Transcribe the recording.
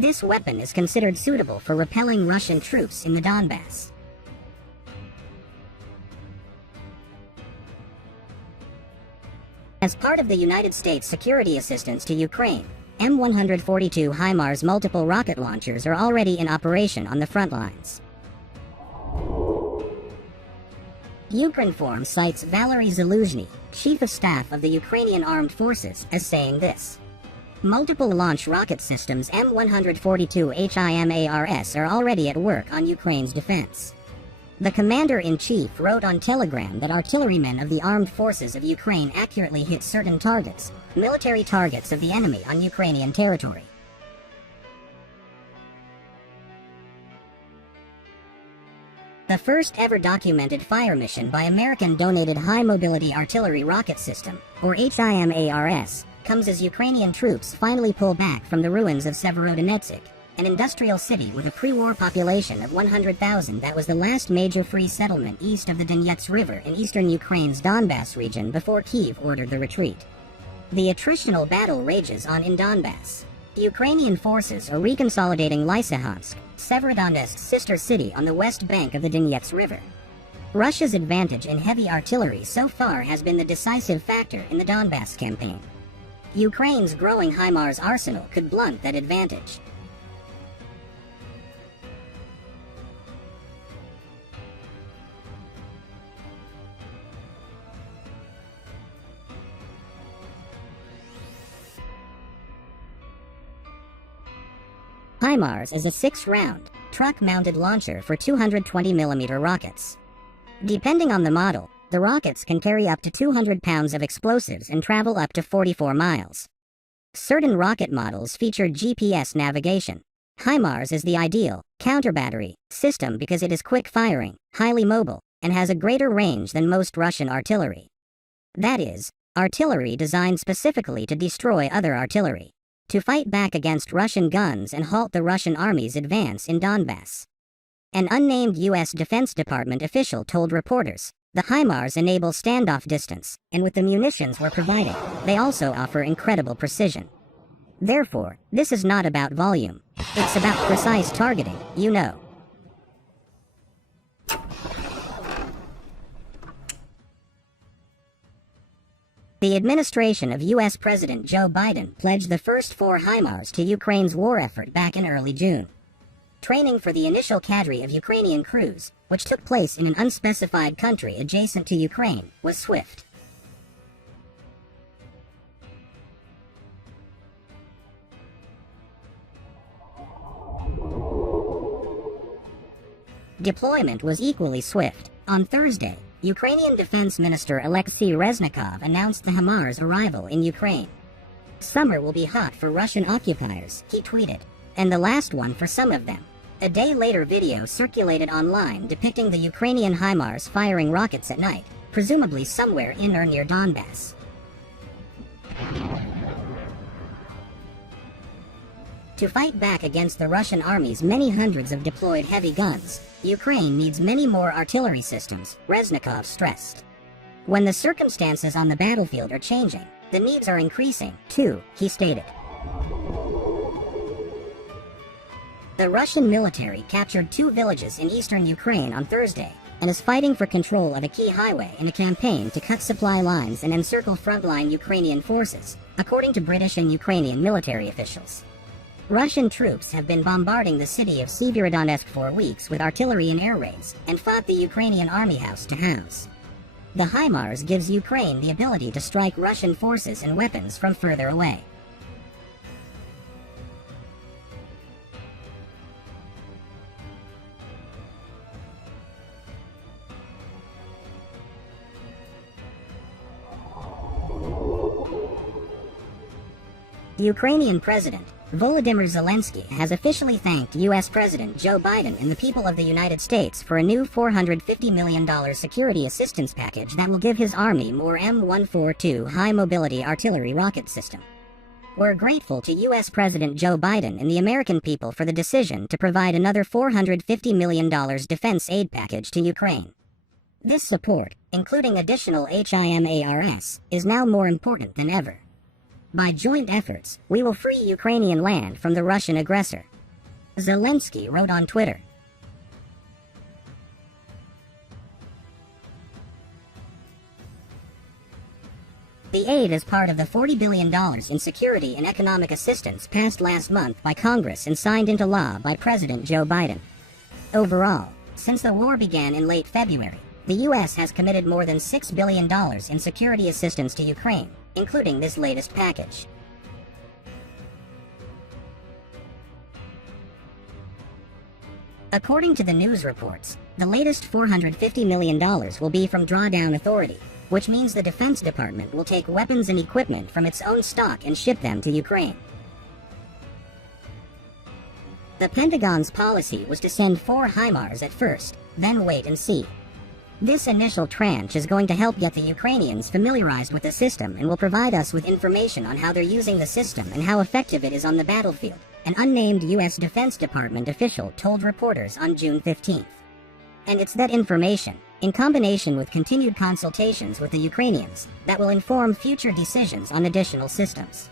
This weapon is considered suitable for repelling Russian troops in the Donbas. As part of the United States security assistance to Ukraine, M142 HIMARS multiple rocket launchers are already in operation on the front lines. Ukrinform cites Valery Zaluzhny, Chief of Staff of the Ukrainian Armed Forces, as saying this. Multiple launch rocket systems M142 HIMARS are already at work on Ukraine's defense. The commander-in-chief wrote on Telegram that artillerymen of the armed forces of Ukraine accurately hit certain targets, military targets of the enemy on Ukrainian territory. The first ever documented fire mission by American-donated high-mobility artillery rocket system, or HIMARS, comes as Ukrainian troops finally pull back from the ruins of Severodonetsk, an industrial city with a pre-war population of 100,000 that was the last major free settlement east of the Donetsk River in eastern Ukraine's Donbas region before Kyiv ordered the retreat. The attritional battle rages on in Donbas. Ukrainian forces are reconsolidating Lysychansk, Severodonetsk's sister city on the west bank of the Donetsk River. Russia's advantage in heavy artillery so far has been the decisive factor in the Donbas campaign. Ukraine's growing HIMARS arsenal could blunt that advantage. HIMARS is a 6-round, truck-mounted launcher for 220mm rockets. Depending on the model, the rockets can carry up to 200 pounds of explosives and travel up to 44 miles. Certain rocket models feature GPS navigation. HIMARS is the ideal, counter-battery, system because it is quick-firing, highly mobile, and has a greater range than most Russian artillery. That is, artillery designed specifically to destroy other artillery, to fight back against Russian guns and halt the Russian army's advance in Donbas. An unnamed U.S. Defense Department official told reporters, the HIMARS enable standoff distance, and with the munitions we're providing, they also offer incredible precision. Therefore, this is not about volume. It's about precise targeting, you know. The administration of U.S. President Joe Biden pledged the first 4 HIMARS to Ukraine's war effort back in early June. Training for the initial cadre of Ukrainian crews, which took place in an unspecified country adjacent to Ukraine, was swift. Deployment was equally swift. On Thursday, Ukrainian Defense Minister Alexei Reznikov announced the HIMARS' arrival in Ukraine. Summer will be hot for Russian occupiers, he tweeted, and the last one for some of them. A day later, video circulated online depicting the Ukrainian HIMARS firing rockets at night, presumably somewhere in or near Donbas. To fight back against the Russian army's many hundreds of deployed heavy guns, Ukraine needs many more artillery systems, Reznikov stressed. When the circumstances on the battlefield are changing, the needs are increasing, too, he stated. The Russian military captured 2 villages in eastern Ukraine on Thursday, and is fighting for control of a key highway in a campaign to cut supply lines and encircle frontline Ukrainian forces, according to British and Ukrainian military officials. Russian troops have been bombarding the city of Severodonetsk for weeks with artillery and air raids, and fought the Ukrainian army house to house. The HIMARS gives Ukraine the ability to strike Russian forces and weapons from further away. Ukrainian President Volodymyr Zelensky has officially thanked U.S. President Joe Biden and the people of the United States for a new $450 million security assistance package that will give his army more M142 high-mobility artillery rocket system. We're grateful to U.S. President Joe Biden and the American people for the decision to provide another $450 million defense aid package to Ukraine. This support, including additional HIMARS, is now more important than ever. By joint efforts, we will free Ukrainian land from the Russian aggressor. Zelensky wrote on Twitter. The aid is part of the $40 billion in security and economic assistance passed last month by Congress and signed into law by President Joe Biden. Overall, since the war began in late February, the U.S. has committed more than $6 billion in security assistance to Ukraine, including this latest package. According to the news reports, the latest $450 million will be from Drawdown Authority, which means the Defense Department will take weapons and equipment from its own stock and ship them to Ukraine. The Pentagon's policy was to send 4 HIMARS at first, then wait and see. This initial tranche is going to help get the Ukrainians familiarized with the system and will provide us with information on how they're using the system and how effective it is on the battlefield, an unnamed U.S. Defense Department official told reporters on June 15th. And it's that information, in combination with continued consultations with the Ukrainians, that will inform future decisions on additional systems.